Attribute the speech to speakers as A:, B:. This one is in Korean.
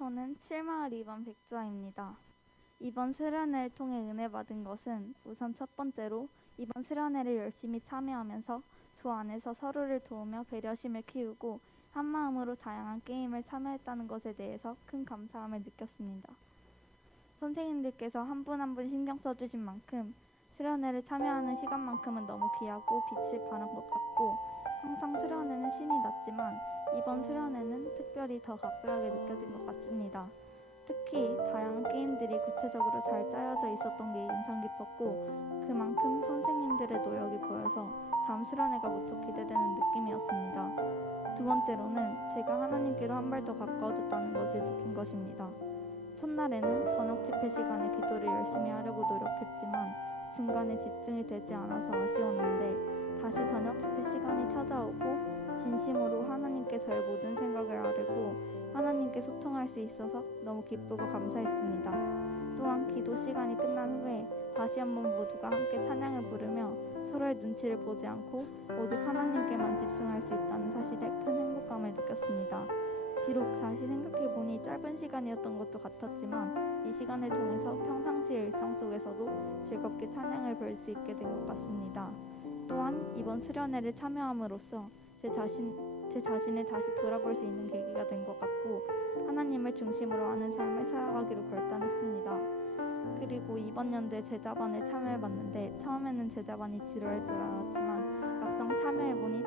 A: 저는 7마을 2번 백주아입니다. 이번 수련회를 통해 은혜 받은 것은 우선 첫 번째로 이번 수련회를 열심히 참여하면서 조 안에서 서로를 도우며 배려심을 키우고 한 마음으로 다양한 게임을 참여했다는 것에 대해서 큰 감사함을 느꼈습니다. 선생님들께서 한 분 한 분 신경 써주신 만큼 수련회를 참여하는 시간만큼은 너무 귀하고 빛을 발한 것 같고 항상 수련회는 신이 났지만 이번 수련회는 특별히 더 각별하게 느껴진 것 같습니다. 특히 다양한 게임들이 구체적으로 잘 짜여져 있었던 게 인상 깊었고 그만큼 선생님들의 노력이 보여서 다음 수련회가 무척 기대되는 느낌이었습니다. 두 번째로는 제가 하나님께로 한 발 더 가까워졌다는 것을 느낀 것입니다. 첫날에는 저녁 집회 시간에 기도를 열심히 하려고 노력했지만 중간에 집중이 되지 않아서 아쉬웠는데 다시 저녁 집회 시간이 찾아오고 진심으로 하나님께 저의 모든 생각을 아뢰고 하나님께 소통할 수 있어서 너무 기쁘고 감사했습니다. 또한 기도 시간이 끝난 후에 다시 한번 모두가 함께 찬양을 부르며 서로의 눈치를 보지 않고 오직 하나님께만 집중할 수 있다는 사실에 큰 행복감을 느꼈습니다. 비록 다시 생각해보니 짧은 시간이었던 것도 같았지만 이 시간을 통해서 평상시의 일상 속에서도 즐겁게 찬양을 볼 수 있게 된 것 같습니다. 이번 수련회를 참여함으로써 제 자신 제 자신을 다시 돌아볼 수 있는 계기가 된 것 같고 하나님을 중심으로 하는 삶을 살아가기로 결단했습니다. 그리고 이번 연도에 제자반에 참여해봤는데 처음에는 제자반이 지루할 줄 알았지만 막상 참여해보니